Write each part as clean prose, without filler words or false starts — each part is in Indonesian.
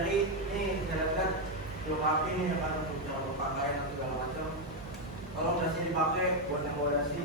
nyari nih, saya lihat belum rapi nih kan untuk cara berpakaian atau segala macam. Kalau dasi dipakai buat yang bawa dasi.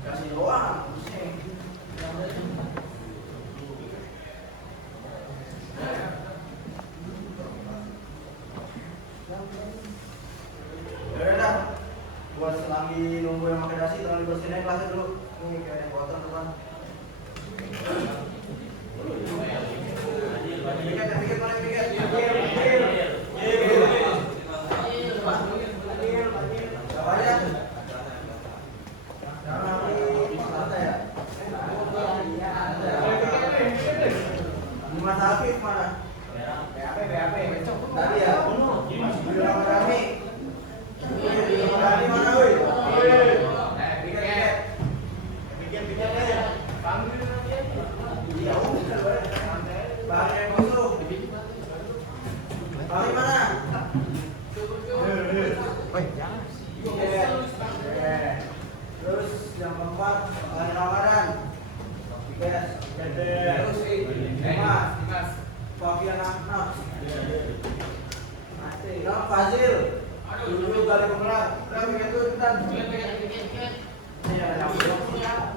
Kasih doang, udah buat selagi nunggu yang pakai dasi, tolong dibersihin aja kelasnya dulu. Ini kayak yang kotor tuh kan. Mas Afif mana? BAP. Tadi ya? Bilang kami. Tadi mana woi? Bikin deh. Panggil dia. Iya, udah. Bang yang busuk. Bang mana? Woi, jangan. Terus yang keempat, hari Ramadan. Terus Dimas, Fabian Ahmad, Nam Fazil, dulu kali pemeran, udah bikin tuh cepetan. Iya, yang punya,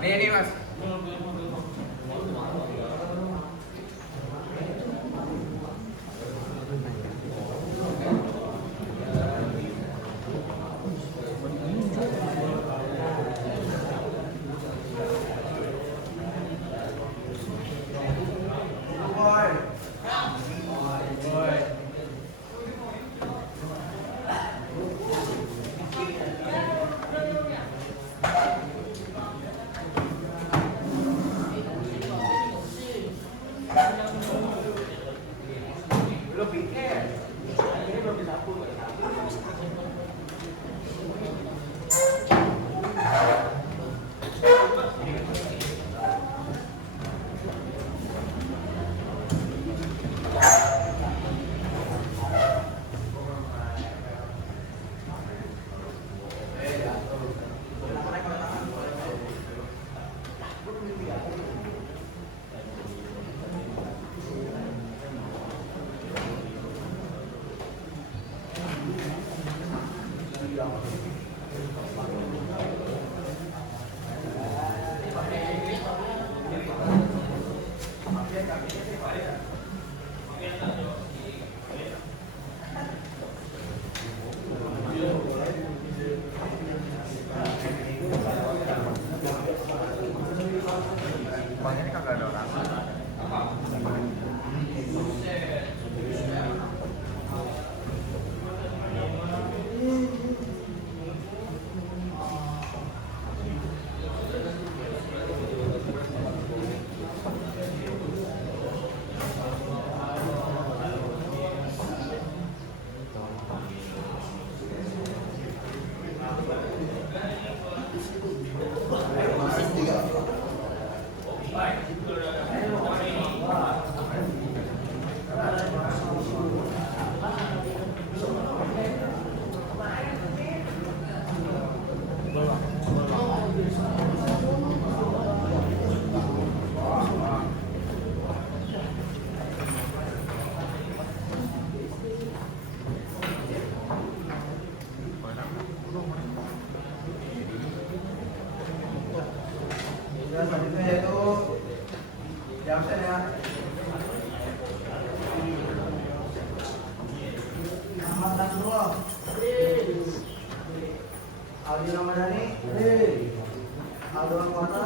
Nih mas. Bang ini kagak ada orang. Dan selanjutnya yaitu Jamsen ya. Ahmad Nasrullah, Aldi Ramadhani, Aldo Anwata,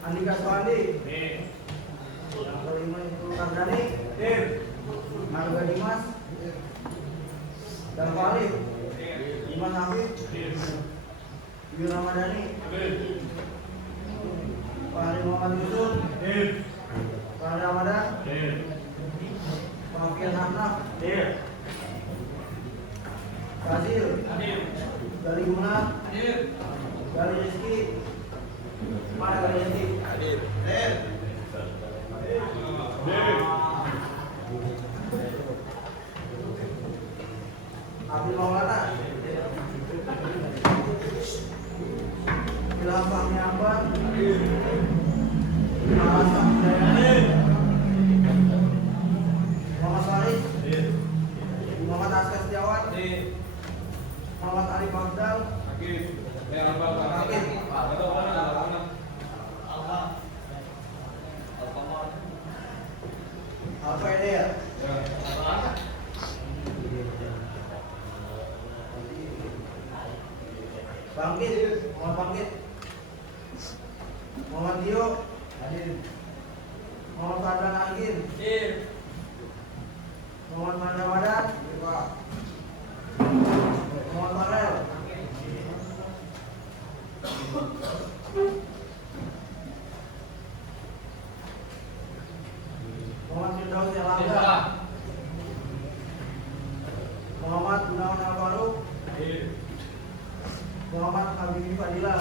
Andika Swandi, yang kelima itu Kardani, Marga Dimas, dan Khalid, Iman Hafid, Yudi Ramadhani, Fahri Muhammad Yusuf, Fahri Ramadan, Fafian Hanaf, Kazil, Gali Guna, Gali Rizki, mana Gali Rizki? Abdul Maulana, Ilham Fahmi Amban, Alasan Hidayat, Muhammad Faris, Muhammad Askar Setiawan, Muhammad Ali Bagdal, apa ini ya? Bangkit, Muhammad Bangkit, Muhammad Dio, Muhammad Fadlan Agin, Muhammad Fadlan Ramadan, Muhammad Farel, Muhammad Firdaus Yalangga, Muhammad Gunawan Al-Faruq, Muhammad Habibie Fadila,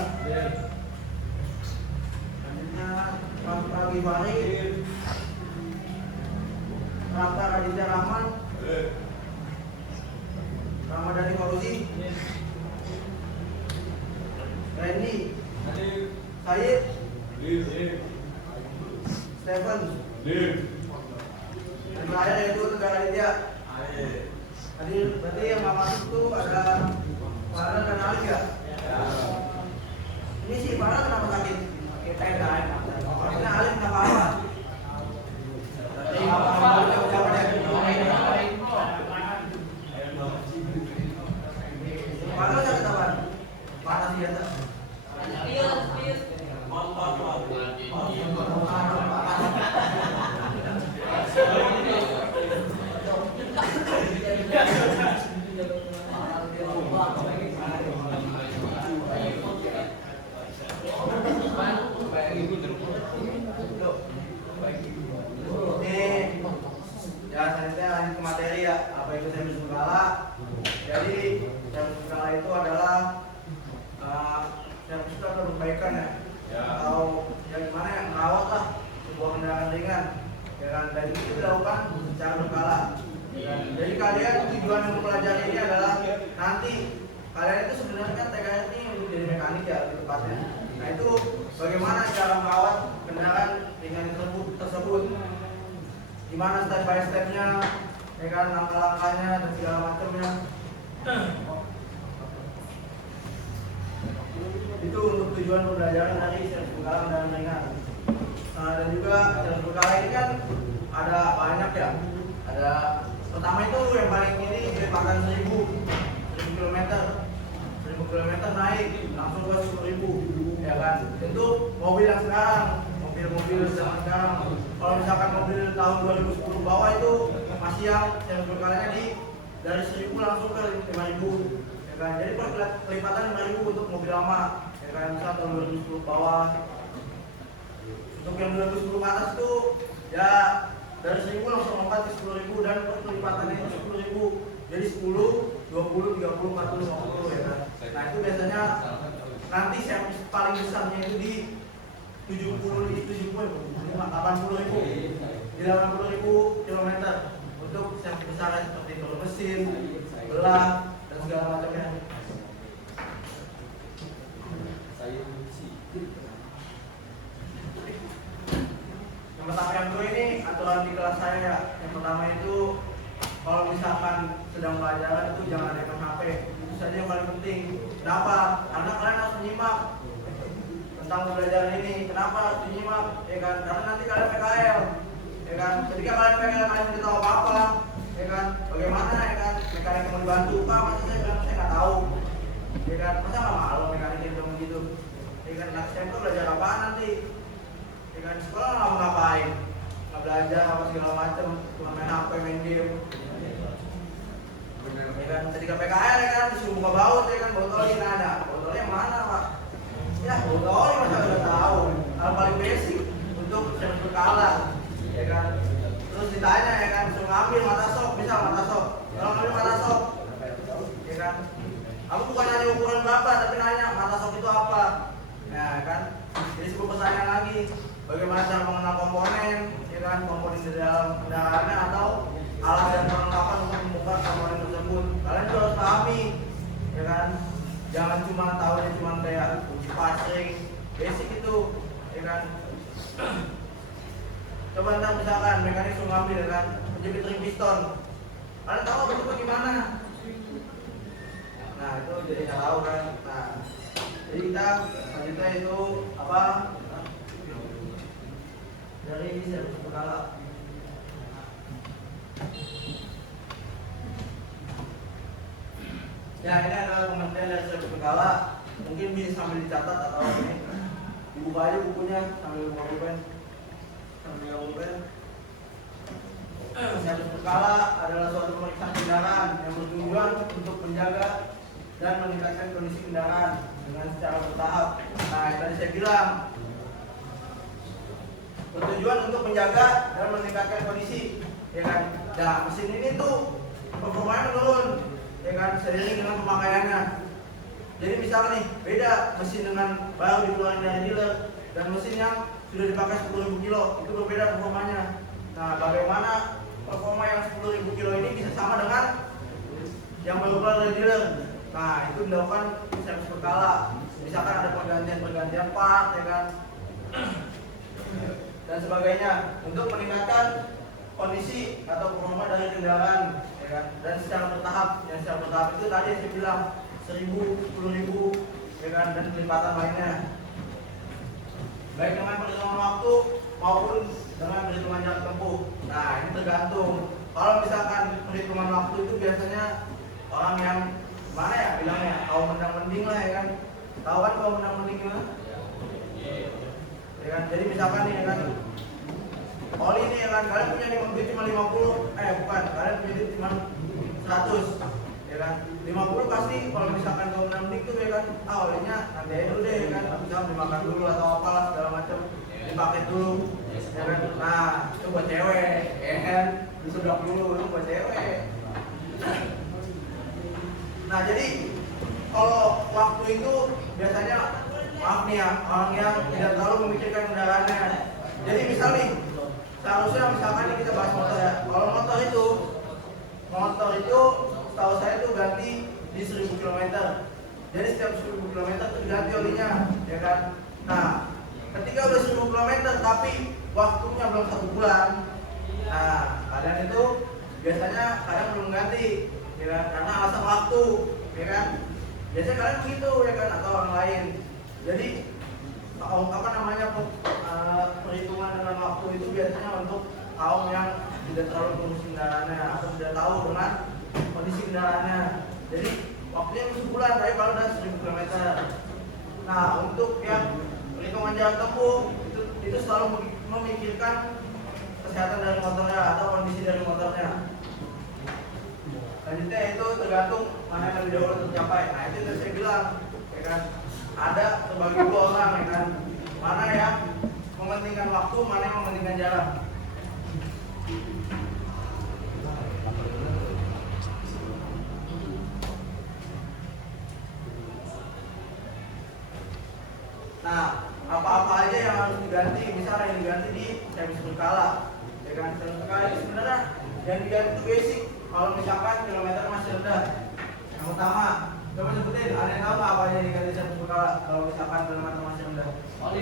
selanjutnya Rafta Ghifari, Rafta Raditya Rahman, Ramadhani Fauzi, Randy, Said, Stephen, dan terakhir yaitu Tegar Aditya. Tadi berarti yang nggak masuk tuh ada Farel dan Alif ya? Ini si Farel kenapa sakit? Kita yang lain. Ini Alif nggak apa-apa. Farel sakit apa? Panas dia tak? Ya, selanjutnya lanjut ke materi ya. Apa itu servis berkala? Jadi servis berkala itu adalah servis itu atau perbaikan ya, atau yang gimana yang merawat lah sebuah kendaraan ringan. Ya kan, dan itu dilakukan secara berkala. Jadi kalian tujuan mempelajari ini adalah nanti kalian itu sebenarnya kan TKS ini untuk jadi mekanik ya lebih tepatnya. Nah itu bagaimana cara merawat kendaraan ringan tersebut, gimana step by stepnya, ya kan, langkah-langkahnya dan segala macamnya. Itu untuk tujuan pembelajaran dari servis berkala kendaraan ringan. Dan juga servis berkala ini kan ada banyak ya. Ada pertama itu yang paling ini kecepatan 1000 km naik langsung ke 10.000 ya kan. Itu mobil yang sekarang mobil zaman sekarang. Kalau misalkan mobil tahun 2010 bawah itu masih yang berkalanya dari 1.000 langsung ke 5.000, ya kan? Jadi pelipatan 5.000 untuk mobil lama, ya kan? Misal tahun 2010 bawah. Untuk yang 2010 ke atas itu ya dari 1.000 langsung lompat ke 10.000 dan pelipatannya itu 10.000. Jadi 10, 20, 30, 40, 50, ya kan? Nah itu biasanya nanti yang paling besarnya itu di 80.000 di 80.000 kilometer untuk yang besar seperti telur mesin, belah dan segala macamnya. Yang pertama yang kedua ini aturan di kelas saya ya. Yang pertama itu kalau misalkan sedang pelajaran itu jangan pegang HP. Itu saja yang paling penting. Kenapa? Karena kalian harus menyimak tentang pembelajaran ini. Kenapa harus menyimak? Ya kan? Karena nanti kalian PKL. Ya kan? Ketika kalian PKL kalian tidak tahu apa-apa, ya kan? Bagaimana ya kan? Mekanik yang mau dibantu, Pak, masa saya bilang saya nggak tahu. Ya kan? Masa nggak malu mekanik yang bilang begitu? Ya kan? Nah, saya belajar apaan nanti? Ya kan? Sekolah nggak mau ngapain? Nggak belajar apa segala macam, cuma main HP, main game. Ya kan? Ketika PKL ya kan disuruh buka baut, ya kan? Botolin ada. Botolnya mana, Pak? Ya, botolin masa udah tahu. Hal paling basic untuk servis berkala, ya kan? Terus ditanya ya kan, suruh ngambil mata sok, bisa mata sok. Kalau ngambil mata sok, ya kan? Aku bukan nanya ukuran berapa, tapi nanya mata sok itu apa, ya kan? Jadi sebuah pertanyaan lagi, bagaimana cara mengenal komponen, ya kan? Komponen di dalam kendaraannya atau alat dan perlengkapan untuk membuka komponen tersebut. Kalian juga harus pahami, ya kan? Jangan cuma tahunya cuma kayak kunci passing, basic itu, ya kan? Coba ntar misalkan mekanik suruh ngambil, ya kan? Menjepit ring piston, kalian tahu bentuknya gimana? Nah itu jadi nggak tahu kan? Nah jadi kita selanjutnya itu apa? Dari servis berkala. Ya ini adalah pengertian dari servis berkala. Mungkin bisa sambil dicatat atau ini dibuka aja bukunya sambil buka pulpen. Servis berkala adalah suatu pemeriksaan kendaraan yang bertujuan untuk menjaga dan meningkatkan kondisi kendaraan dengan secara bertahap. Nah, yang tadi saya bilang bertujuan untuk menjaga dan meningkatkan kondisi, ya kan? Nah, mesin ini tuh performanya menurun, ya kan? Seiring dengan pemakaiannya. Jadi misalnya nih, beda mesin dengan baru dikeluarin dari dealer dan mesin yang sudah dipakai 10.000 kilo, itu berbeda performanya. Nah, bagaimana performa yang 10.000 kilo ini bisa sama dengan yang baru keluar dari dealer? Nah, itu dilakukan servis berkala. Misalkan ada pergantian part, ya kan? Dan sebagainya untuk meningkatkan kondisi atau performa dari kendaraan, ya kan? Dan secara bertahap. Yang secara bertahap itu tadi saya bilang 1.000, 10.000, ya kan? Dan kelipatan lainnya. Baik dengan perhitungan waktu maupun dengan perhitungan jarak tempuh. Nah, ini tergantung. Kalau misalkan perhitungan waktu itu biasanya orang yang mana ya bilangnya, tahu mendang-mending lah, ya kan? Tahu kan kalau mendang-mending gimana? Ya kan? Jadi misalkan nih, ya kan? Oli ini, ya kan? Kalian punya duit cuma 50, bukan, kalian punya duit cuma 100, ya kan? 50 pasti kalau misalkan kalau mendang-mending tuh, ya kan? Olinya nanti aja dulu deh, ya kan? Misalkan dimakan dulu atau apalah segala macam, dipakai dulu, ya kan? Nah, itu buat cewek, ya kan? Disedot dulu, itu buat cewek. Nah, jadi kalau waktu itu biasanya maaf nih ya, orang yang tidak terlalu memikirkan kendaraannya. Jadi misal nih, seharusnya misalkan ini kita bahas motor ya. Kalau motor itu setahu saya itu ganti di 1.000 km. Jadi setiap 1.000 km itu diganti olinya, ya kan? Nah, ketika udah 1.000 km tapi waktunya belum 1 bulan, nah kalian itu biasanya kalian belum ganti, ya kan? Karena alasan waktu, ya kan? Biasanya kalian begitu, ya kan? Atau orang lain. Jadi perhitungan dengan waktu itu biasanya untuk kaum yang tidak terlalu mengurus kendaraannya atau tidak tahu dengan kondisi kendaraannya. Jadi waktunya sebulan, tapi kalau udah 1.000 km. Nah, untuk yang perhitungan jarak tempuh itu itu selalu memikirkan kesehatan dari motornya atau kondisi dari motornya. Selanjutnya itu tergantung mana yang lebih dahulu tercapai. Nah itu yang saya bilang, ya kan, ada terbagi dua orang, ya kan, mana yang mementingkan waktu, mana yang mementingkan jarak. Nah, apa-apa aja yang harus diganti, misalnya yang diganti di servis berkala, ya kan, servis berkala itu sebenarnya yang diganti itu basic. Kalau misalkan kilometer masih rendah, yang utama, coba sebutin, ada yang tahu nggak apa aja yang diganti servis berkala kalau misalkan kilometer masih rendah? Oli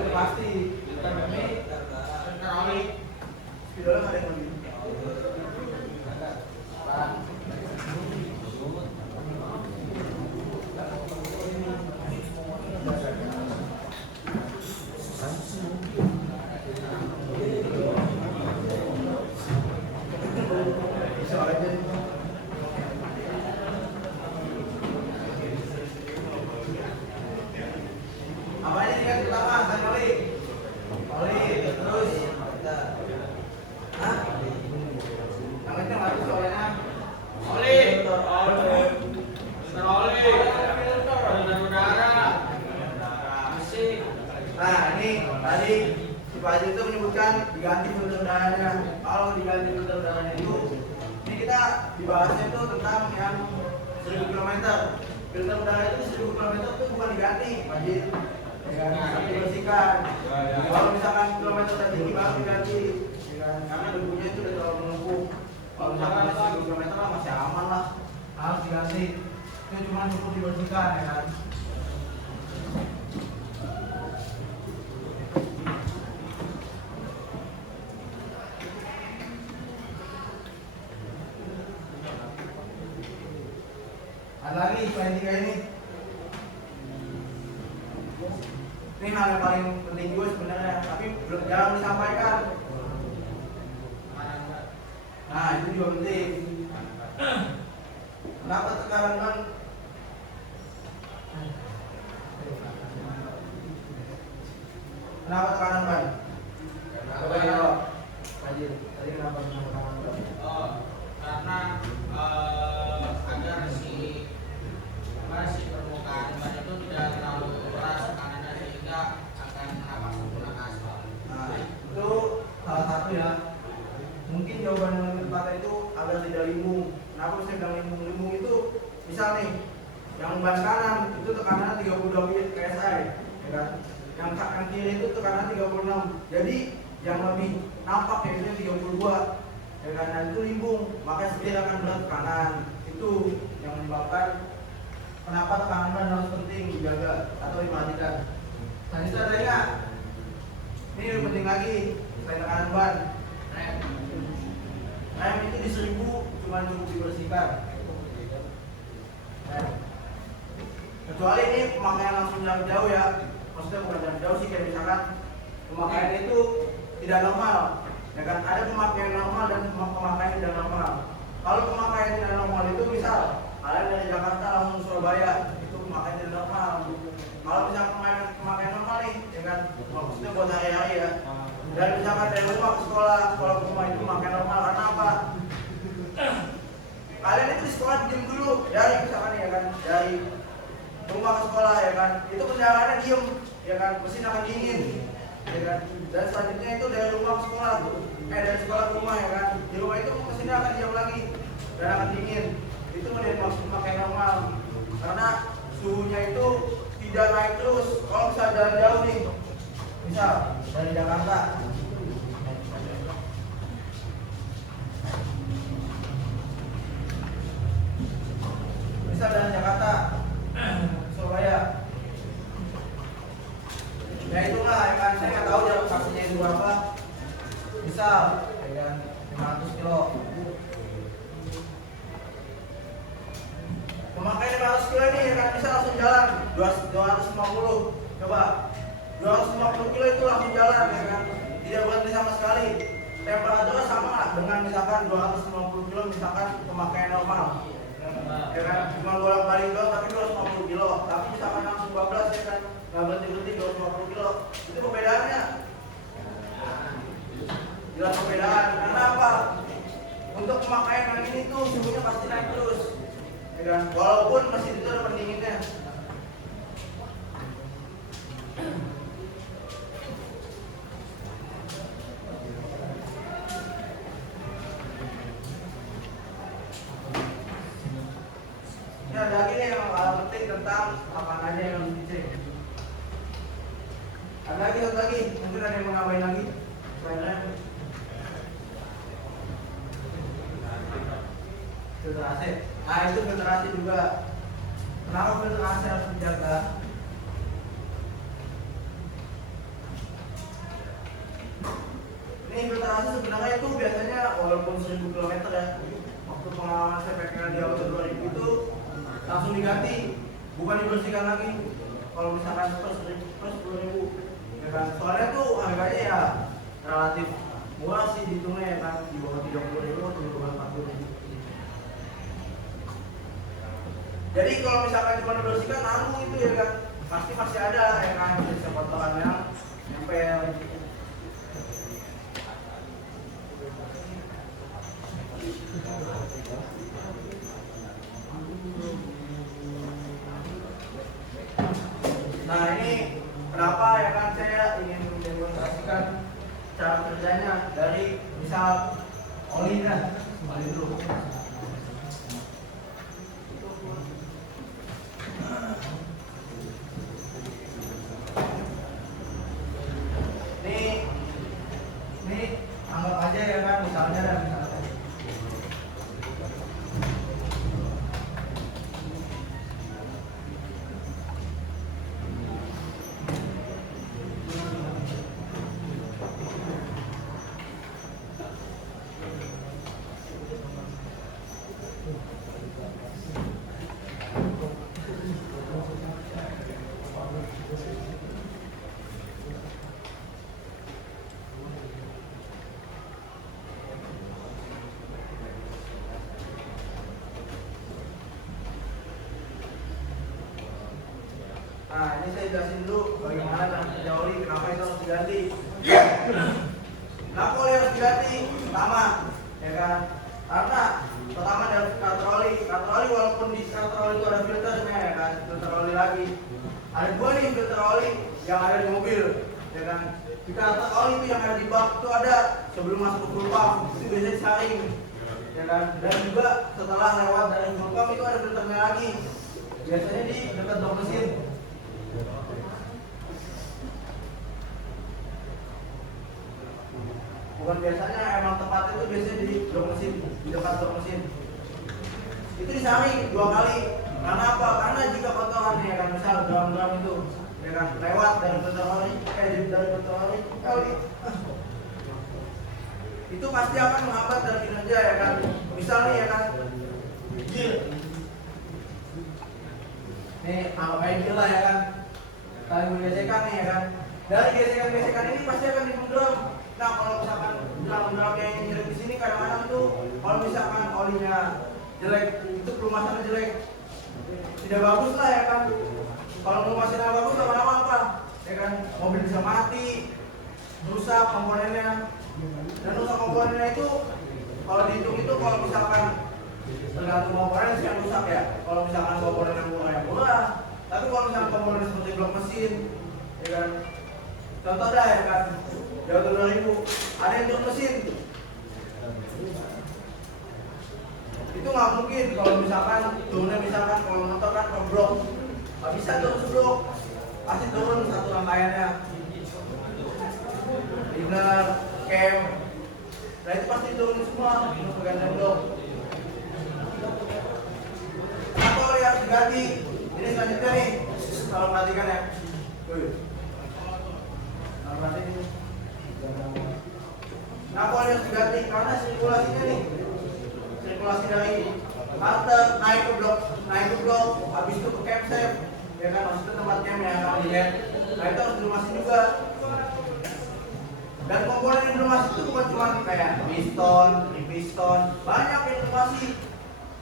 itu pasti. Ini oli. Spidolnya nggak ada yang lebih. Nah ini tadi si Pak Haji itu menyebutkan diganti filter udaranya. Kalau diganti filter udaranya itu, ini kita dibahasnya itu tentang yang 1000 km. Filter udara itu 1000 km itu bukan diganti, Pak Haji, ya, tapi dibersihkan. Kalau misalkan kilometer tertinggi baru diganti, ya, karena debunya itu udah terlalu menumpuk. Kalau misalkan 1000 km lah masih aman lah, harus diganti. Itu cuma cukup dibersihkan, ya kan. Ada lagi selain 3 ini. Ini hal yang paling penting juga sebenarnya, tapi belum jarang disampaikan. Nah itu juga penting. Kenapa tekanan ban? Kenapa tekanan ban? Coba jawab. Haji, tadi kenapa tekanan ban? Oh, karena agar si permukaan ban itu tidak terlalu keras tekanannya sehingga akan menapak menggunakan aspal. Nah, itu salah satu ya. Mungkin jawaban yang lebih tepat itu agar tidak limbung. Kenapa saya bilang limbung? Limbung itu misal nih, yang ban kanan itu tekanannya 32 psi, ya kan? Yang kiri itu tekanan 36. Jadi yang lebih nampak ya itu 32. Ya kan, dan itu limbung, maka setir akan berat ke kanan. Itu yang menyebabkan kenapa tekanan ban harus penting dijaga atau diperhatikan. Selanjutnya ada nggak? Ini lebih penting lagi selain tekanan ban. Rem itu di 1000 cuma cukup dibersihkan. Kecuali ini pemakaian langsung jarak jauh ya. Maksudnya bukan jarak jauh sih, kayak misalkan pemakaian itu tidak normal. Ya kan, ada pemakaian normal dan pemakaian tidak normal. Kalau pemakaian tidak normal itu misal kalian dari Jakarta langsung Surabaya, itu pemakaian tidak normal. Kalau misalkan pemakaian normal nih, ya kan, maksudnya buat hari-hari ya. Dan misalkan dari rumah ke sekolah, sekolah ke rumah itu pemakaian normal karena apa? Kalian itu di sekolah diem dulu, dari misalkan ya kan, dari rumah ke sekolah ya kan, itu perjalanannya diem, ya kan, mesin akan dingin. Ya kan? Dan selanjutnya itu dari rumah ke sekolah, dari sekolah ke rumah ya kan, di rumah itu mesinnya akan diam lagi dan akan dingin. Itu menjadi maksud pakai normal karena suhunya itu tidak naik terus. Kalau bisa jalan jauh nih, misal dari Jakarta, Surabaya. Ya itulah ya kan, saya nggak tahu jarak vaksinnya itu berapa. Misal ya kan 500 kilo. Pemakaian 500 kilo ini ya kan bisa langsung jalan 250. Coba 250 kilo itu langsung jalan ya kan, tidak berhenti sama sekali. Temperaturnya sama dengan misalkan 250 kilo misalkan pemakaian normal. Ya kan, cuma bolak-balik doang tapi 250 kilo. Tapi misalkan langsung 12 ya kan, nggak berhenti 250 kilo. Itu perbedaannya. Jelas perbedaan. Karena apa? Untuk pemakaian yang ini tuh suhunya pasti naik terus, ya kan? Walaupun mesin itu ada pendinginnya. Ini ada lagi nih yang penting tentang apa aja yang harus dicek. Ada lagi satu lagi, mungkin ada yang mau nambahin lagi? Selain filter AC. Nah itu filter AC juga. Kenapa filter AC harus dijaga? Ini filter AC sebenarnya itu biasanya walaupun 1000 km ya. Waktu pengalaman saya pakai di auto 2000 itu langsung diganti, bukan dibersihkan lagi. Kalau misalkan per 10.000, ya kan? Soalnya tuh harganya ya relatif murah sih dihitungnya ya kan, di bawah 30.000 atau di bawah 40.000. Jadi kalau misalkan cuma dibersihkan nanggung itu ya kan, pasti masih ada ya kan sisa kotoran yang nempel. Nah ini kenapa ya kan saya ingin mendemonstrasikan cara kerjanya dari misal olinya, oli dulu. Ini anggap aja ya kan misalnya. Nah ini saya jelasin dulu bagaimana cara kerja oli, kenapa itu harus diganti. Kenapa oli harus diganti? Pertama, ya kan? Karena pertama dari filter oli walaupun di filter oli itu ada filternya ya kan, filter oli lagi. Ada dua nih filter oli yang ada di mobil, ya kan? Di filter oli itu yang ada di bak itu ada sebelum masuk ke full pump, itu biasanya disaring, ya kan? Dan juga setelah lewat dari full pump itu ada filternya lagi, biasanya di dekat dok mesin. Bukan biasanya, emang tempatnya itu biasanya di blok mesin, di dekat blok mesin. Itu disaring 2 kali. Karena apa? Karena jika kotoran ya kan, misal drum itu ya kan lewat dari filter oli, dari filter oli, itu pasti akan menghambat dari kinerja ya kan. Misal nih ya kan, gear. Nih, anggap aja gear lah ya kan. Kalian gesekan nih ya kan. Dari gesekan ini pasti akan drum. Nah kalau misalkan drum yang jelek di sini kadang-kadang tuh kalau misalkan olinya jelek itu pelumasannya jelek, tidak bagus lah ya kan. Kalau pelumasannya bagus lama-lama apa? Ya kan mobil bisa mati, rusak komponennya. Dan rusak komponennya itu kalau dihitung itu kalau misalkan tergantung komponen sih yang rusak ya. Kalau misalkan komponen yang murah ya murah. Tapi kalau misalkan komponen seperti blok mesin, ya kan. Contoh dah ya kan. Di auto 2000 ada yang truk mesin, itu nggak mungkin kalau misalkan turunnya misalkan kalau motor kan per blok nggak bisa turun seblok, pasti turun satu rangkaiannya, liner, cam, nah itu pasti turun semua untuk pergantian blok. Nah kalau yang diganti ini selanjutnya nih, kalau perhatikan ya, nah kalau harus diganti karena sirkulasinya nih, sirkulasi dari starter naik ke blok, habis itu ke camshaft, ya kan maksudnya tempat cam ya kan dilihat. Nah itu harus dilumasin juga. Dan komponen yang dilumasi itu bukan cuma kayak piston, banyak yang dilumasi,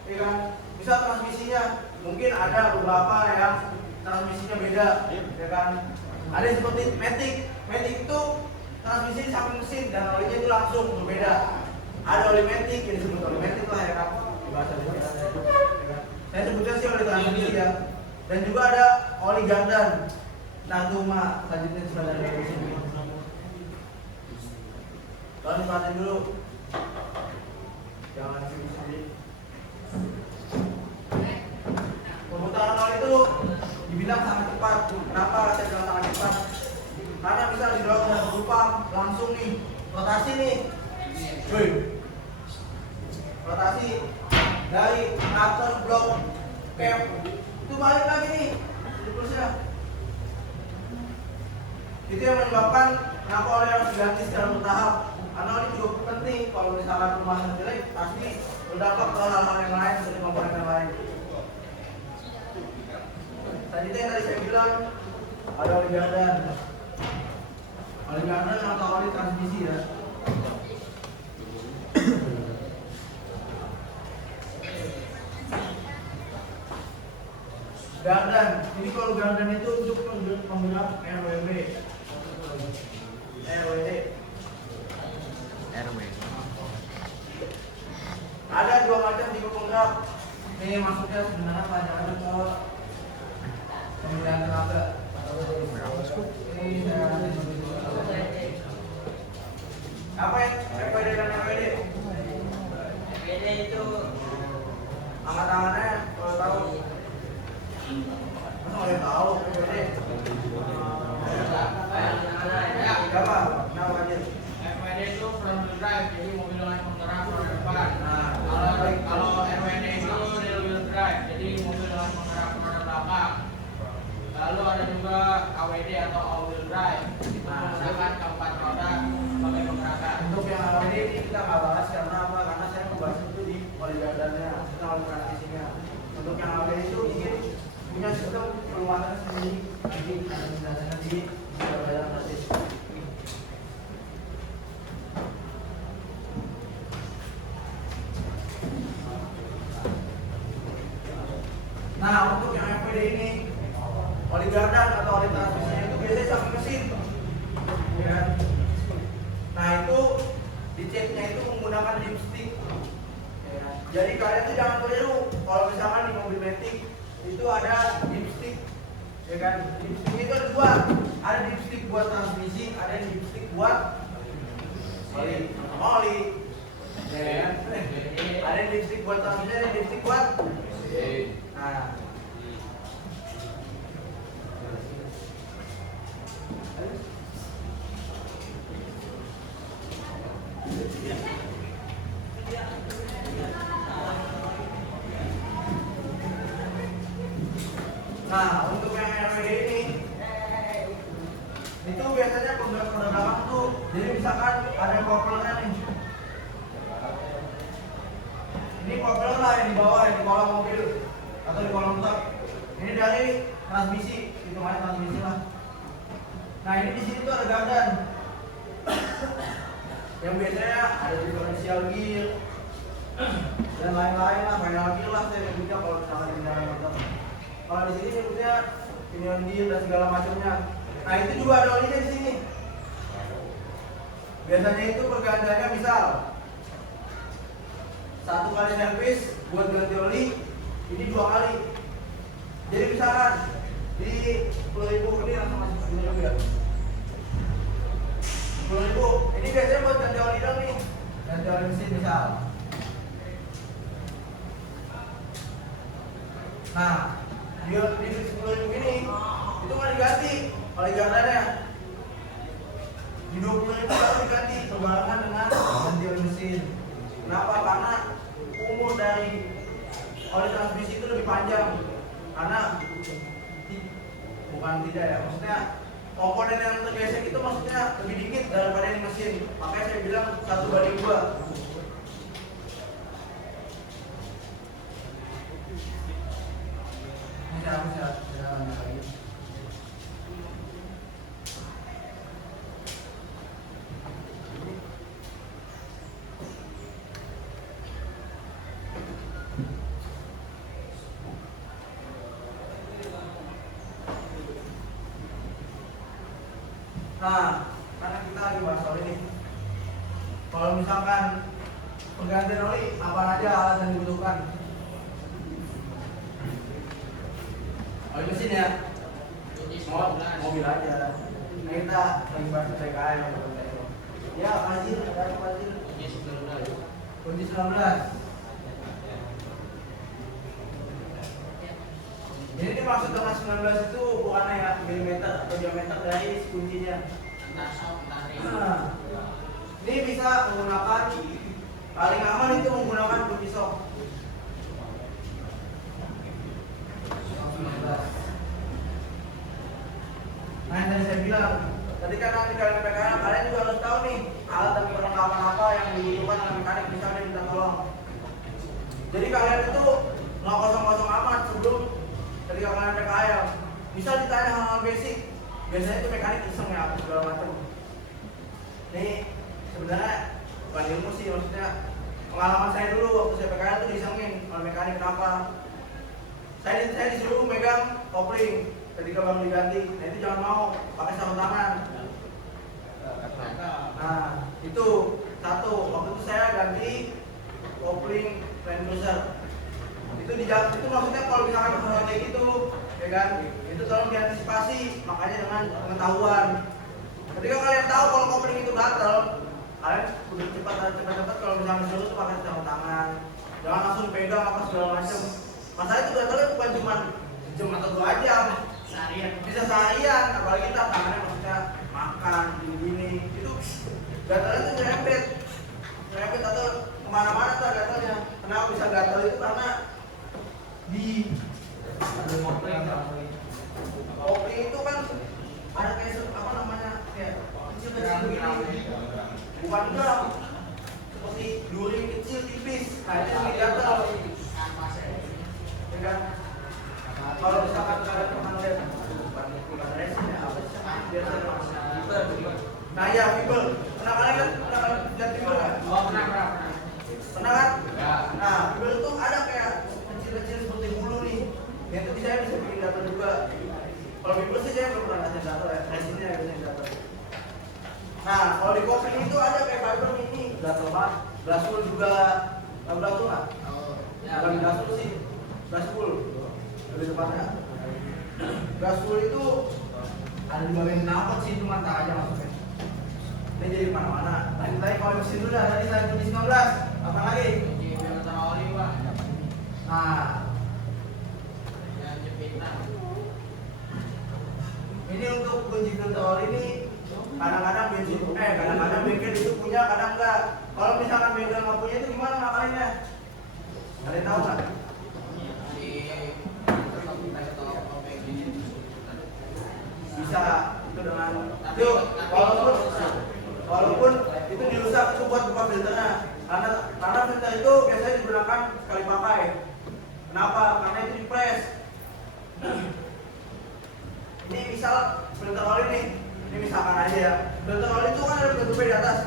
ya kan. Misal transmisinya mungkin ada beberapa yang transmisinya beda, ya kan? Ada yang seperti matic. Matic itu transmisi di samping mesin dan olinya itu langsung berbeda. Ada oli matic yang disebut oli matic lah ya kan? Di bahasa Indonesia. Ya kan? Saya sebutnya sih oli transmisi ya. Dan juga ada oli gardan. Nah itu mah selanjutnya sudah dari sini. Kalian perhatiin dulu. Jangan sendiri. Pemutaran oli itu dibilang sangat cepat. Kenapa saya bilang sangat cepat? Karena bisa didorong dengan berupa langsung nih rotasi nih. Woi. Rotasi dari atas blok cap itu balik lagi nih siklusnya. Itu yang menyebabkan kenapa oli harus diganti secara bertahap. Karena oli juga penting kalau misalkan rumahnya jelek pasti berdampak ke hal-hal yang lain seperti komponen yang lain. Tadi yang tadi saya bilang ada oli gardan. Oli gardan atau oli transmisi ya. Gardan, ini kalau gardan itu untuk penggerak RWB. Ada dua macam tipe penggerak. Ini maksudnya sebenarnya pelajaran ke pemilihan tenaga. Ini apa ya? FWD dan FWD. FWD itu Angkat-tangannya kalau tahu. Masa nggak ada yang tahu FWD? Siapa? Nama aja. FWD itu front wheel drive, jadi mobil dengan penggerak roda depan. Nah, Kalau RWD itu rear wheel drive, jadi mobil dengan penggerak roda belakang. Lalu ada juga AWD atau all wheel drive, itu menggunakan keempat roda sebagai penggerakan. untuk yang awal ini kita nggak bahas karena apa? Karena saya membahas itu di oli gardannya, kita oli transmisinya. Untuk yang awal itu mungkin punya sistem peluasan sendiri, jadi ada penjelasannya di gardan nanti. Nah, untuk yang FPD ini oli gardan atau oli transmisinya itu biasanya samping mesin, ya kan? Nah itu diceknya itu menggunakan dipstick. Ya. Jadi kalian tuh jangan keliru kalau misalkan di mobil matic itu ada dipstick, ya kan? Dipstick itu ada dua, ada dipstick buat transmisi, ada dipstick buat oli, ya kan? Ada dipstick buat transmisi, ada dipstick buat. Nah. Nah, untuk yang RWD ini itu biasanya penggerak roda belakang tuh, jadi misalkan ada koplernya nih. Ini kopler lah yang di bawah mobil atau di kolong truk. Ini dari transmisi, hitungannya transmisi lah. Nah, ini di sini tuh ada gardan. Yang biasanya ada differential gear dan lain-lain lah, final gear lah saya menyebutnya kalau misalkan di kendaraan motor. Kalau di sini menyebutnya pinion gear dan segala macamnya. Nah itu juga ada olinya di sini. Biasanya itu pergantiannya misal 1 kali servis buat ganti oli, ini 2 kali. Jadi misalkan di 10.000 ini langsung masuk 10.000 ya. 10.000 ini biasanya buat ganti oli dong nih, ganti oli mesin misal. Nah di 10.000 ini itu nggak diganti oli gardannya, di 20.000 baru diganti berbarengan dengan ganti oli mesin. Kenapa? Karena umur dari oli transmisi itu lebih panjang, karena bukan tidak ya, maksudnya komponen yang tergesek itu maksudnya lebih dikit daripada yang mesin. Makanya saya bilang 1:2. Ini saya bisa lanjut lagi. Nah, karena kita lagi bahas soal ini. Kalau misalkan penggantian oli, apa aja alat yang dibutuhkan? Oli mesin ya, mobil aja. Nah, kita lagi bahas PKM. Ya, Fazil, ada Fazil. Kunci 19. Jadi ini maksud dengan 19 itu bukan ya milimeter atau diameter dari kuncinya. Nah, ini bisa menggunakan paling aman itu menggunakan kunci sok. 19. Nah, yang tadi saya bilang, tadi kan nanti kalian PKL, kalian juga harus tahu nih alat dan perlengkapan apa yang dibutuhkan oleh mekanik misalnya minta tolong. Jadi kalian itu nggak kosong-kosong amat sebelum ketika kalian PKL. Misal ditanya hal-hal basic, biasanya itu mekanik iseng ya, segala macam. Ini sebenarnya bukan ilmu sih, maksudnya pengalaman saya dulu waktu saya PKL itu disengin oleh mekanik. Kenapa? Saya disuruh megang kopling ketika baru diganti. Nah itu jangan mau pakai sarung tangan. Nah itu satu. Waktu itu saya ganti kopling Land Cruiser. Itu maksudnya kalau misalkan hal kayak gitu, ya kan? Itu tolong diantisipasi, makanya dengan pengetahuan. Ketika kalian tahu kalau kopling itu gatel, kalian udah cepat kalau misalnya disuruh tuh pakai sarung tangan. Jangan langsung pegang apa segala macam. Masalah itu gatelnya bukan cuma jam atau 2 jam. Bisa seharian, apalagi kita tangannya maksudnya makan gini itu gatalnya tuh nyerempet atau kemana-mana tuh gatalnya. Kenapa bisa gatal itu karena di kopling itu kan ada kayak apa namanya kayak kecil-kecil begini, bukan enggak seperti duri kecil tipis. Nah itu yang gatal, ya kan? Kalau misalkan kalian pernah lihat bukan resin ya, apa sih biasanya fiber. Nah ya fiber, pernah kalian lihat fiber kan? Oh pernah. Pernah kan? Ya. Nah fiber itu ada kayak kecil-kecil seperti bulu nih, yang itu bisa bikin gatal juga. Kalau fiber sih saya belum pernah ngasih gatal ya, resinnya biasanya gatal. Nah kalau di kopling itu ada kayak fiber ini gatal banget. Glasul juga, glasul nggak? Bukan glasul sih, glasul. Lebih tepatnya gasul itu ada di bagian knalpot sih, itu mata aja masuknya. Ini jadi mana-mana. Tadi kalau mesin dulu tadi saya kunci 19. Apa lagi? Kunci filter oli pak. Nah, Yang jepitan. ini untuk kunci filter oli ini kadang-kadang bengkel itu punya, kadang enggak. Kalau misalkan bengkel nggak punya itu gimana ngakalinnya? Ada yang tahu nggak? Bisa itu dengan itu walaupun itu dirusak itu buat buka filternya, karena filter itu biasanya digunakan sekali pakai. Kenapa? Karena itu dipres. Ini misal filter oli nih, ini misalkan aja ya, filter oli itu kan ada penutupnya di atas.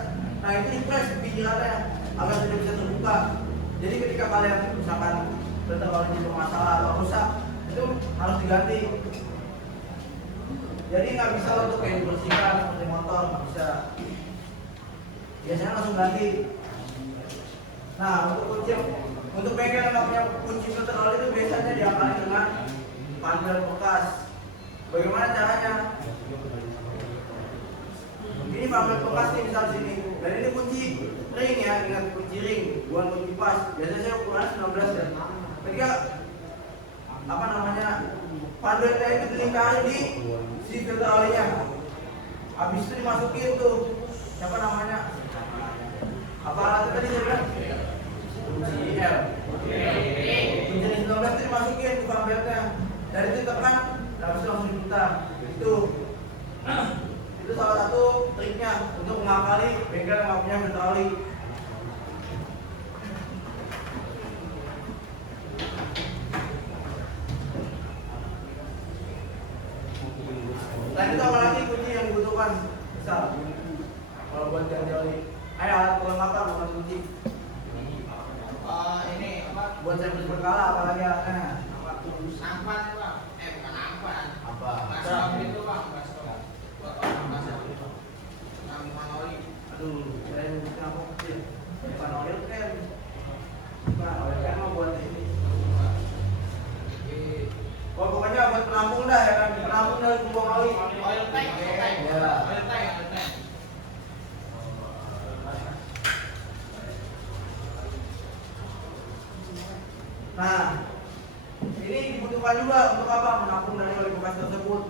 Nah itu dipres pinggirannya agar tidak bisa terbuka. Jadi ketika kalian misalkan filter oli bermasalah atau rusak, itu harus diganti. Jadi nggak bisa untuk kayak dibersihkan seperti motor, nggak bisa. Biasanya langsung ganti. Nah untuk bengkel yang nggak punya kunci filter oli itu biasanya diakali dengan panel bekas. Bagaimana caranya? Ini panel bekas nih misal sini, dan ini kunci ring ya, ingat kunci ring, bukan kunci pas. Biasanya saya ukuran 19 dan ketika apa namanya panelnya itu dilingkari di si filter olinya, habis itu dimasukin tuh siapa namanya, apa alatnya tadi saya bilang kunci L, kunci 19 itu dimasukin ke panelnya, dari itu tekan, habis itu langsung diputar. Itu salah satu triknya untuk mengakali bengkel yang nggak punya filter oli. Selain itu apa lagi kunci yang dibutuhkan? Misal kalau buat ganti oli, alat perlengkapan bukan kunci. Ini apa? Buat servis berkala apalagi alatnya? Nampan pak. Bukan nampan. Apa? Baskom itu pak, baskom. Buat orang masak. Nah, ini dibutuhkan juga untuk apa? Menampung dari oli bekas tersebut.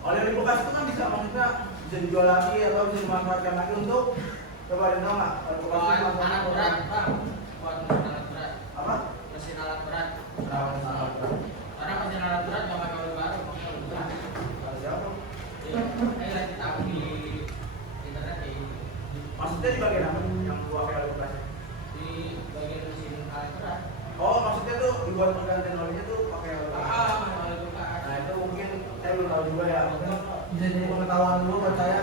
Oli bekas itu kan bisa maksudnya bisa dijual lagi atau bisa dimanfaatkan lagi untuk coba ada nggak? Buat alat berat, Bang. Buat mesin alat berat. Apa? Mesin alat berat. Alat berat. Karena mesin alat berat nggak pakai oli baru, pakai oli berat. Kalau siapa? Saya lagi tahu di internet ya. Maksudnya di bagian apa? Yang gua pakai oli bekas? Di bagian mesin alat berat. Oh, maksudnya tuh dibuat pergantian olinya tuh pakai oli bekas. Oli bekas. Nah itu mungkin saya belum tahu juga ya. Mungkin bisa jadi pengetahuan dulu buat saya.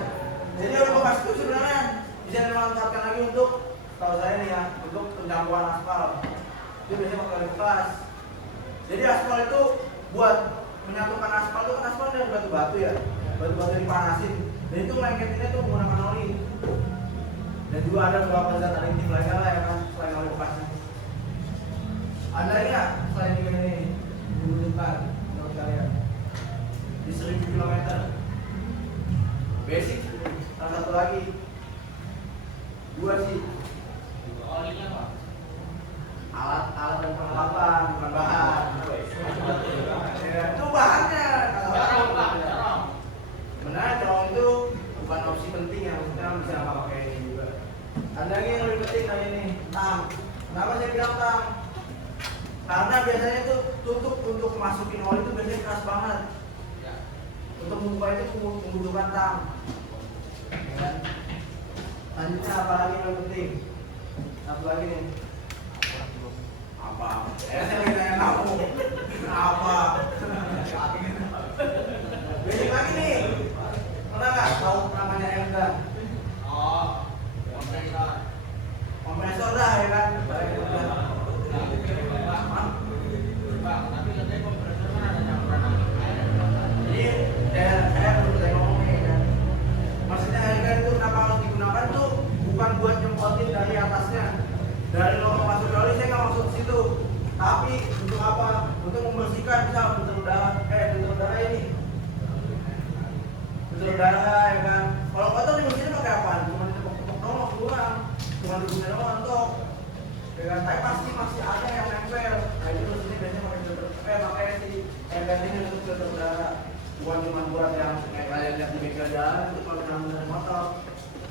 Jadi oli bekas itu sebenarnya bisa dimanfaatkan lagi untuk, tahu saya nih ya, untuk pencampuran aspal. Itu biasanya pakai oli bekas. Jadi aspal itu buat menyatukan aspal itu kan aspal dari batu-batu ya, batu-batu dipanasin. Dan itu lengketinnya tuh menggunakan oli. Dan juga ada beberapa zat aditif lainnya lah ya kan selain oli bekasnya. Ada nggak selain tiga ini dibutuhkan menurut kalian di 1000 km? Basic, salah satu lagi, dua sih, Olinya, Pak. alat dan perlengkapan, bukan bahan. Ya, itu bahannya. Corong, Pak. Corong. Sebenarnya corong itu bukan opsi penting ya, maksudnya bisa nggak pakai ini juga. Ada lagi yang lebih penting kayak ini, tang. Kenapa saya bilang tang? Karena biasanya itu tutup untuk masukin oli itu biasanya keras banget. Ya. Untuk membuka itu membutuhkan tang. Ya. Lanjutnya apa lagi yang penting? Satu lagi nih. Apa? Saya lagi nanya kamu. Apa? Basic lagi nih. Pernah nggak tahu namanya Emda? Oh, kompresor. Kompresor dah ya kan? Bang, tapi katanya kompresor kan ada campuran air. Jadi saya belum saya ngomong nih kan. Maksudnya air kan itu kenapa harus digunakan tuh bukan buat nyemprotin dari atasnya. Dari lubang masuk oli saya nggak maksud situ. Tapi untuk apa? Untuk membersihkan misal filter udara ini. Filter udara ya kan. Kalau kotor dibersihin pakai apa? Cuma ditepuk-tepuk doang keluar. Cuma digunakan doang untuk. Ya kan? Tapi pasti masih ada yang nempel. Nah itu terus ini biasanya pakai si air gantinya untuk filter udara. Bukan cuma buat yang kayak kalian lihat di bengkel jalan itu kalau misalnya dari motor.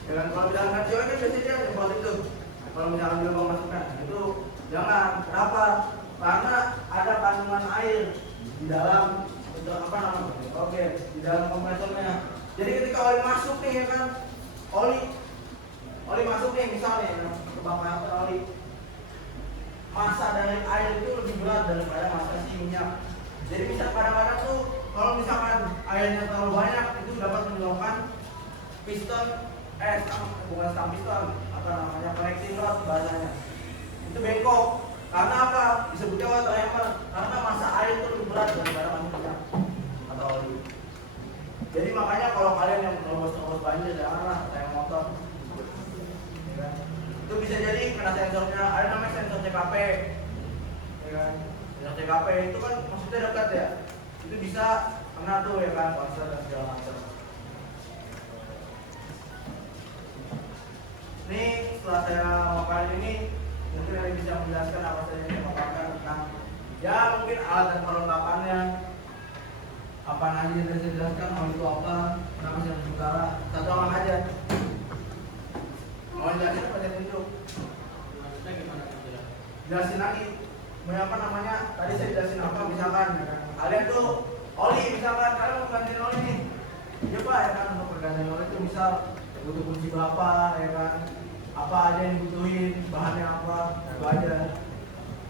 Ya kan kalau misalnya nggak cewek kan biasanya dia nyemprot itu. Kalau misalnya dia mau masukkan itu jangan. Kenapa? Karena ada kandungan air di dalam untuk apa namanya? Oke, di dalam kompresornya. Jadi ketika oli masuk nih ya kan, oli masuk nih misalnya ke bak oli. Massa dari air itu lebih berat daripada massa si minyak. Jadi bisa kadang-kadang tuh kalau misalkan airnya terlalu banyak itu dapat menyebabkan piston bukan stang piston apa namanya connecting rod bahasanya itu bengkok. Karena apa? Disebutnya water hammer karena massa air itu lebih berat daripada massa minyak atau oli. Jadi makanya kalau kalian yang terus banjir janganlah naik motor. Ya kan? Itu bisa jadi kena sensornya, ada namanya sensor CKP. Ya kan? Sensor CKP itu kan maksudnya dekat ya. Itu bisa kena tuh ya kan konser dan segala macam. Ini setelah saya memaparkan ini mungkin ada bisa menjelaskan apa saja yang saya paparkan tentang ya mungkin alat dan perlengkapannya apa aja yang saya jelaskan mau itu apa kenapa saya berbicara satu orang aja mau jelasin apa saya tunjuk Maksudnya gimana tuh? jelasin lagi mau apa namanya tadi saya jelasin apa misalkan ya kan kalian tuh oli misalkan kalian mau gantiin oli nih ya pak ya kan untuk pergantian oli itu misal butuh kunci berapa ya kan apa aja yang dibutuhin bahannya apa itu aja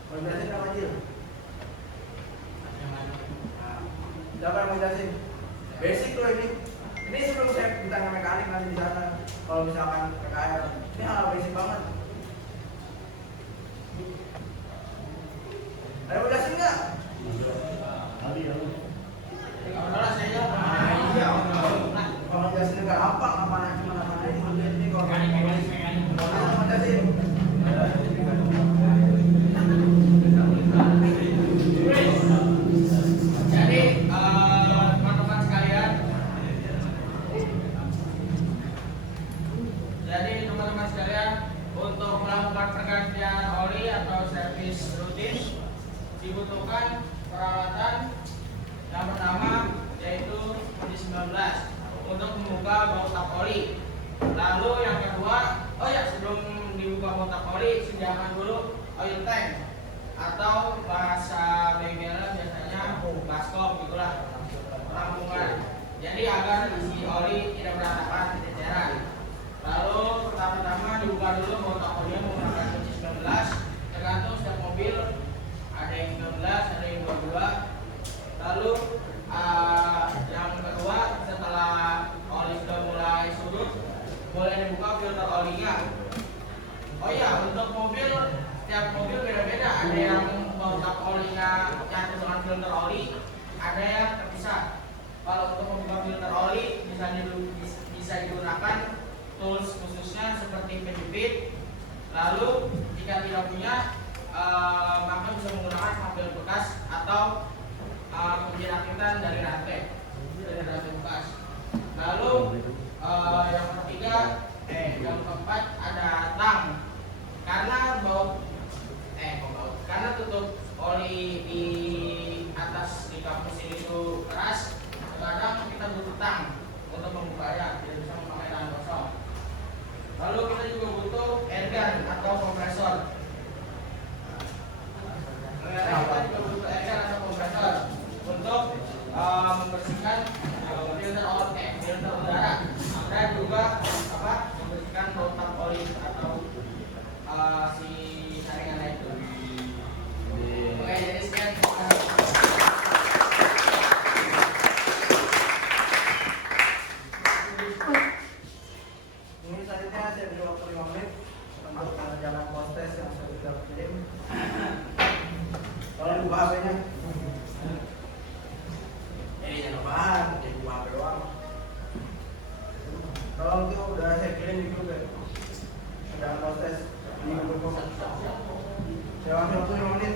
mau jelasin apa aja siapa yang mau jelasin basic tuh ini sebelum saya ditanya mekanik nanti di sana kalau misalkan PKR ini hal basic banget ada mau jelasin nggak? Kalau saya jawab. Iya kalau jelasin nggak apa aja ini ini kalau mau jelasin Jadi teman-teman sekalian, untuk melakukan pergantian oli atau servis rutin dibutuhkan peralatan yang pertama yaitu kunci 19 untuk membuka baut tap oli. Lalu yang kedua, sebelum dibuka baut tap oli, sediakan dulu oil tank atau bahasa bengkelnya biasanya baskom gitulah, tampungan. Jadi agar isi oli tidak berantakan, tidak ceran. Lalu pertama-tama dibuka dulu baut tap oli menggunakan kunci 19. Tergantung setiap mobil ada yang 19, ada yang 22. Lalu yang kedua, setelah oli sudah mulai surut, boleh dibuka filter olinya. Untuk mobil, setiap mobil beda-beda. Ada yang baut tap olinya nyatu dengan filter oli, ada yang terpisah. Kalau untuk membuka filter oli bisa digunakan tools khususnya seperti penjepit. Lalu jika tidak punya, maka bisa menggunakan mobil bekas atau kunci rakitan dari rantai bekas. Lalu yang keempat ada tang. Karena tutup oli di atas di kampus ini itu keras, kadang kita butuh tang untuk membukanya, tidak bisa memakai tangan kosong. Lalu kita juga butuh airgun atau kompresor. Untuk membersihkan filter udara dan juga membersihkan baut tap oli atau si saringannya itu. Oke, jadi sekian. Ini selanjutnya saya beri waktu 5 menit untuk mengerjakan post test yang sudah kirim. Tolong buka HP-nya. Jangan apaan, jadi buka HP doang. Tolong tuh udah saya kirim di grup ya. Sudah post test di grup. Saya kasih waktu 5 menit.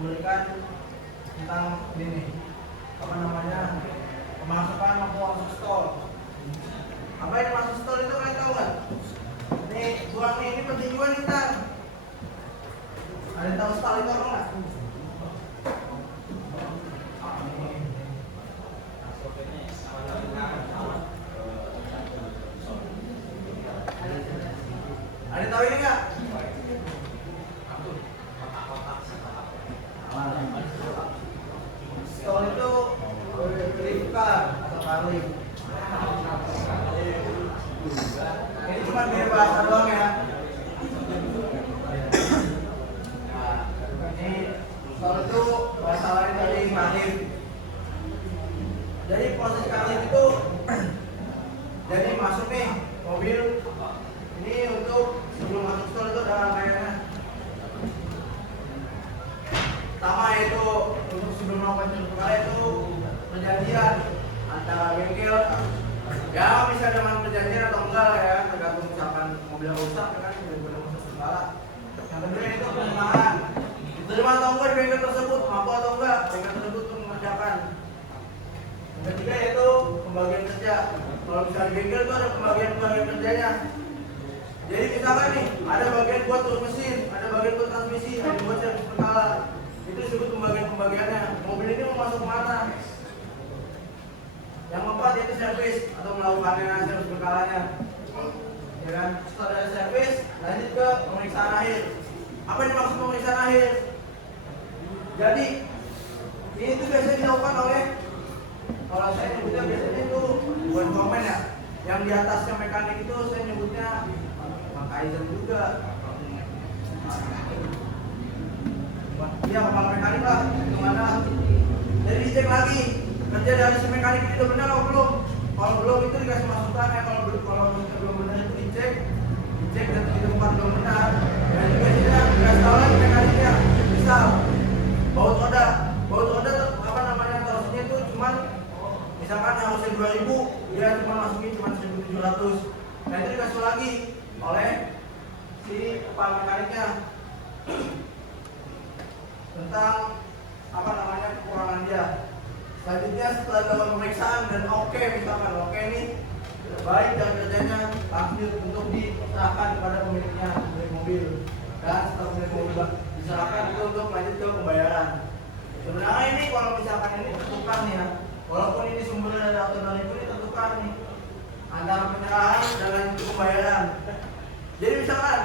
memberikan tentang ini apa namanya pemasukan maupun masuk stol. Apa yang masuk stol itu kalian tahu kan? Ini uang ini penting juga nih Tan. Ada yang tahu stol itu apa nggak? Ada yang tahu ini nggak? Stol itu berlipar atau kali. Ini cuma biar bahasa doang ya. Nah, ini stol itu bahasa lain dari kalif. Jadi proses kalif itu jadi masuk nih mobil. Ini untuk sebelum masuk stol itu ada rangkaiannya. Pertama itu untuk sebelum melakukan perkara itu perjanjian antara bengkel, ya bisa dengan perjanjian atau enggak lah ya, tergantung misalkan mobil rusak kan benar-benar masuk segala. Yang kedua itu penerimaan, diterima atau enggak di bengkel tersebut, mampu atau enggak bengkel tersebut untuk mengerjakan. Yang ketiga itu pembagian kerja. Kalau bisa di bengkel itu ada pembagian kerjanya. Jadi misalkan nih ada bagian buat turun mesin, ada bagian buat transmisi, ada buat servis berkala. Itu disebut pembagiannya. Mobil ini mau masuk mana? Yang keempat yaitu servis atau melakukannya servis berkalanya. Ya kan? Setelah dari servis, lanjut ke pemeriksaan akhir. Apa yang dimaksud pemeriksaan akhir? Jadi ini tuh biasanya dilakukan oleh, kalau saya nyebutnya biasanya itu buat komen ya. Yang di atasnya mekanik itu saya nyebutnya Kaizen juga. Iya, kepala mekanik lah, gimana? Jadi dicek lagi kerja dari si mekanik itu benar atau belum. Kalau belum itu dikasih masukan ya. Kalau belum benar itu dicek dan di tempat belum benar. Dan juga tidak dikasih tahu lagi mekaniknya. Misal baut roda apa namanya torsinya itu cuman misalkan harusnya 2000, dia cuma masukin cuma 1700. Nah itu dikasih lagi oleh si kepala mekaniknya tentang apa namanya kekurangan dia. Selanjutnya setelah dilakukan pemeriksaan dan oke, misalkan oke nih baik dan kerjanya, lanjut untuk diserahkan kepada pemiliknya, pemilik mobil. Dan setelah pemilik mobil diserahkan itu untuk lanjut ke pembayaran. Sebenarnya ini kalau misalkan ini tertukar nih ya, walaupun ini sumbernya dari auto 2000 ini tertukar nih antara penyerahan dan lanjut ke pembayaran. Jadi misalkan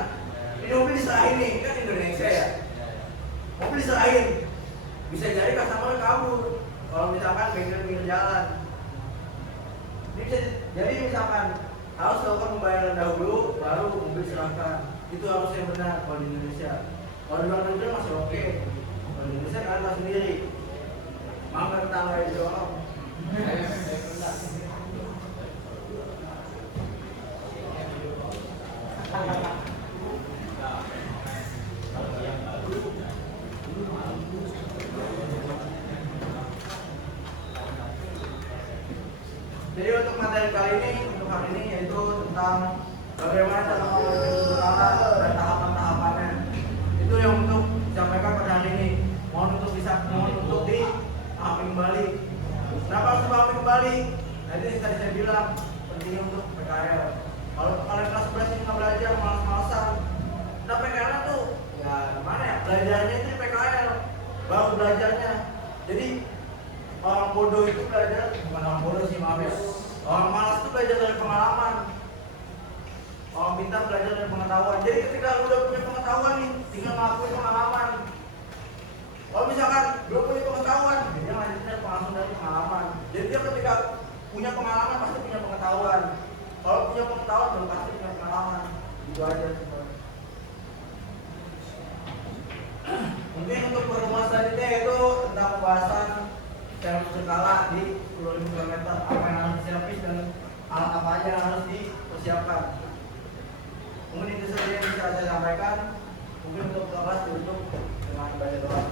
ini mobil diserahin nih, kan Indonesia ya, mobil diserahin, bisa jadi customer kabur. Kalau misalkan bengkel pinggir jalan, ini bisa jadi misalkan harus lakukan pembayaran dahulu, baru mobil serahkan. Itu harus yang benar kalau di Indonesia. Kalau di luar negeri masih oke. Kalau di Indonesia kan harus sendiri. Mangga tetangga itu orang. Jadi untuk materi kali ini, untuk hari ini yaitu tentang bagaimana cara mengoperasikan berkala dan tahapan-tahapannya. Itu yang untuk disampaikan pada hari ini. Mohon untuk dipahami kembali. Kenapa harus dipahami kembali? Nah ini tadi saya bilang pentingnya untuk PKL. Kalau kalian kelas 11 ini nggak belajar, malas-malasan. Nah PKL tuh ya gimana ya? Belajarnya itu di PKL, baru belajarnya. Jadi orang bodoh itu belajar, bukan orang bodoh sih, maaf ya. Orang malas itu belajar dari pengalaman. Orang pintar belajar dari pengetahuan. Jadi ketika lu udah punya pengetahuan nih, tinggal ngelakuin pengalaman. Kalau misalkan belum punya pengetahuan, dia lanjutnya langsung dari pengalaman. Jadi dia ketika punya pengalaman pasti punya pengetahuan. Kalau punya pengetahuan belum pasti punya pengalaman. Itu aja sebenarnya. Mungkin untuk pertemuan selanjutnya itu tentang pembahasan servis berkala di 10.000 km, apa yang harus diservis dan alat apa aja yang harus dipersiapkan. Mungkin itu saja yang bisa saya sampaikan. Mungkin untuk kelas ditutup dengan baca doa.